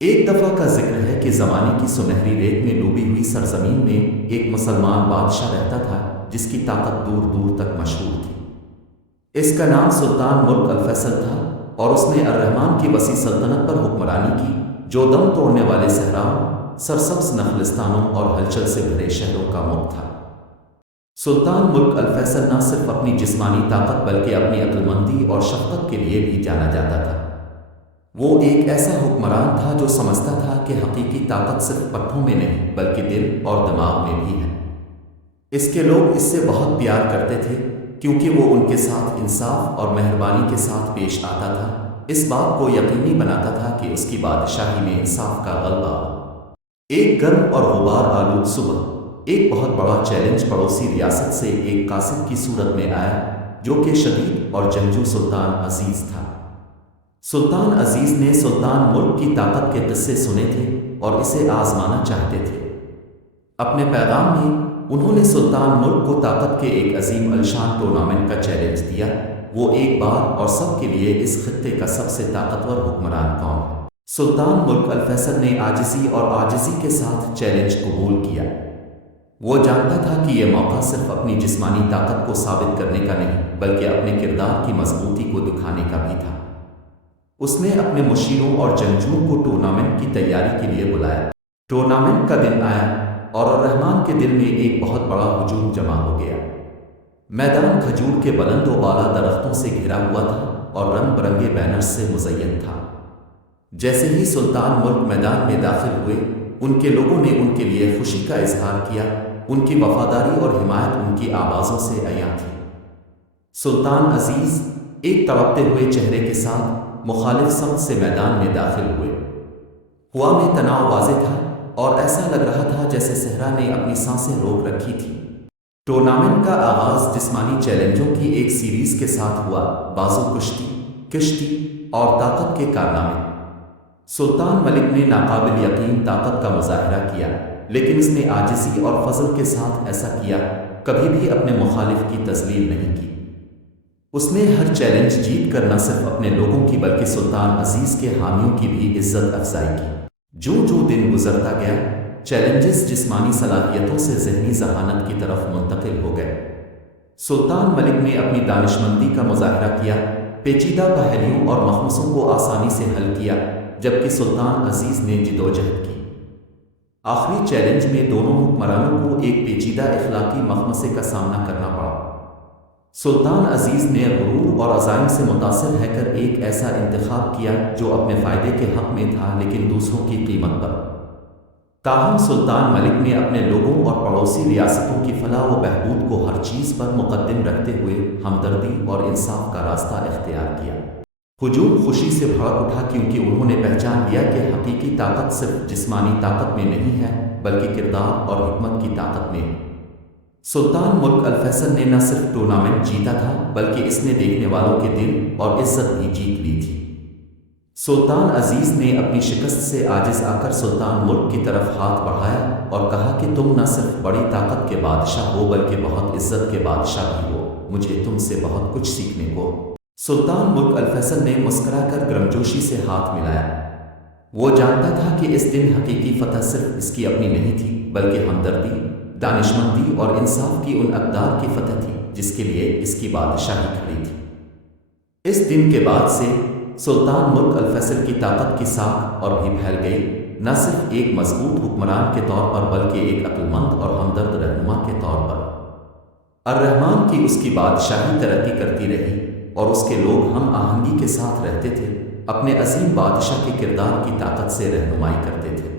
ایک دفعہ کا ذکر ہے کہ زمانے کی سنہری ریت میں ڈوبی ہوئی سرزمین میں ایک مسلمان بادشاہ رہتا تھا جس کی طاقت دور دور تک مشہور تھی۔ اس کا نام سلطان ملک الفیصل تھا اور اس نے الرحمن کی وسیع سلطنت پر حکمرانی کی جو دم توڑنے والے صحراؤں، سرسبز نخلستانوں اور ہلچل سے بھرے شہروں کا ملک تھا۔ سلطان ملک الفیصل نہ صرف اپنی جسمانی طاقت بلکہ اپنی عقل مندی اور شفقت کے لیے بھی جانا جاتا تھا۔ وہ ایک ایسا حکمران تھا جو سمجھتا تھا کہ حقیقی طاقت صرف پٹھوں میں نہیں بلکہ دل اور دماغ میں بھی ہے۔ اس کے لوگ اس سے بہت پیار کرتے تھے کیونکہ وہ ان کے ساتھ انصاف اور مہربانی کے ساتھ پیش آتا تھا، اس بات کو یقینی بناتا تھا کہ اس کی بادشاہی میں انصاف کا غلبہ ہو۔ ایک گرم اور غبار آلود صبح ایک بہت بڑا چیلنج پڑوسی ریاست سے ایک قاصد کی صورت میں آیا جو کہ شدید اور جنگجو سلطان عزیز تھا۔ سلطان عزیز نے سلطان ملک کی طاقت کے قصے سنے تھے اور اسے آزمانا چاہتے تھے۔ اپنے پیغام میں انہوں نے سلطان ملک کو طاقت کے ایک عظیم الشان ٹورنامنٹ کا چیلنج دیا، وہ ایک بار اور سب کے لیے اس خطے کا سب سے طاقتور حکمران کون ہے۔ سلطان ملک الفیصل نے عاجزی اور عاجزی کے ساتھ چیلنج قبول کیا۔ وہ جانتا تھا کہ یہ موقع صرف اپنی جسمانی طاقت کو ثابت کرنے کا نہیں بلکہ اپنے کردار کی مضبوطی کو دکھانے کا بھی تھا۔ اس نے اپنے مشیروں اور جنگجوؤں کو ٹورنامنٹ کی تیاری کے لیے بلایا۔ ٹورنامنٹ کا دن آیا اور الرحمن کے دل میں ایک بہت بڑا ہجوم جمع ہو گیا۔ میدان کھجور کے بلند و بالا درختوں سے گھرا ہوا تھا اور رنگ برنگے بینرز سے مزین تھا۔ جیسے ہی سلطان ملک میدان میں داخل ہوئے، ان کے لوگوں نے ان کے لیے خوشی کا اظہار کیا، ان کی وفاداری اور حمایت ان کی آوازوں سے عیاں تھی۔ سلطان عزیز ایک تڑپتے ہوئے چہرے کے ساتھ مخالف سمت سے میدان میں داخل ہوئے۔ ہوا میں تناؤ واضح تھا اور ایسا لگ رہا تھا جیسے صحرا نے اپنی سانسیں روک رکھی تھی۔ ٹورنامنٹ کا آغاز جسمانی چیلنجوں کی ایک سیریز کے ساتھ ہوا، بازو کشتی اور طاقت کے کارنامے۔ سلطان ملک نے ناقابل یقین طاقت کا مظاہرہ کیا، لیکن اس نے عاجزی اور فضل کے ساتھ ایسا کیا، کبھی بھی اپنے مخالف کی تذلیل نہیں کی۔ اس نے ہر چیلنج جیت کر نہ صرف اپنے لوگوں کی بلکہ سلطان عزیز کے حامیوں کی بھی عزت افزائی کی۔ جو دن گزرتا گیا، چیلنجز جسمانی صلاحیتوں سے ذہنی ذہانت کی طرف منتقل ہو گئے۔ سلطان ملک نے اپنی دانشمندی کا مظاہرہ کیا، پیچیدہ پہلوؤں اور مخمصوں کو آسانی سے حل کیا، جبکہ سلطان عزیز نے جدوجہد کی۔ آخری چیلنج میں دونوں حکمرانوں کو ایک پیچیدہ اخلاقی مخمصے کا سامنا کرنا پڑا۔ سلطان عزیز نے غرور اور عزائم سے متاثر ہے کر ایک ایسا انتخاب کیا جو اپنے فائدے کے حق میں تھا لیکن دوسروں کی قیمت پر۔ تاہم سلطان ملک نے اپنے لوگوں اور پڑوسی ریاستوں کی فلاح و بہبود کو ہر چیز پر مقدم رکھتے ہوئے ہمدردی اور انصاف کا راستہ اختیار کیا۔ ہجوم خوشی سے بھڑک اٹھا کیونکہ انہوں نے پہچان لیا کہ حقیقی طاقت صرف جسمانی طاقت میں نہیں ہے بلکہ کردار اور حکمت کی طاقت میں ہے۔ سلطان ملک الفیصل نے نہ صرف ٹورنامنٹ جیتا تھا بلکہ اس نے دیکھنے والوں کے دل اور عزت بھی جیت لی تھی۔ سلطان عزیز نے اپنی شکست سے عاجز آ کر سلطان ملک کی طرف ہاتھ بڑھایا اور کہا کہ تم نہ صرف بڑی طاقت کے بادشاہ ہو بلکہ بہت عزت کے بادشاہ بھی ہو، مجھے تم سے بہت کچھ سیکھنے کو۔ سلطان ملک الفیصل نے مسکرا کر گرمجوشی سے ہاتھ ملایا۔ وہ جانتا تھا کہ اس دن حقیقی فتح صرف اس کی اپنی نہیں تھی بلکہ ہمدردی، دانشمندی اور انصاف کی ان اقدار کی فتح تھی جس کے لیے اس کی بادشاہی کھڑی تھی۔ اس دن کے بعد سے سلطان ملک الفیصل کی طاقت کی ساکھ اور بھی پھیل گئی، نہ صرف ایک مضبوط حکمران کے طور پر بلکہ ایک عقلمند اور ہمدرد رہنما کے طور پر۔ الرحمن کی اس کی بادشاہی ترقی کرتی رہی اور اس کے لوگ ہم آہنگی کے ساتھ رہتے تھے، اپنے عظیم بادشاہ کے کردار کی طاقت سے رہنمائی کرتے تھے۔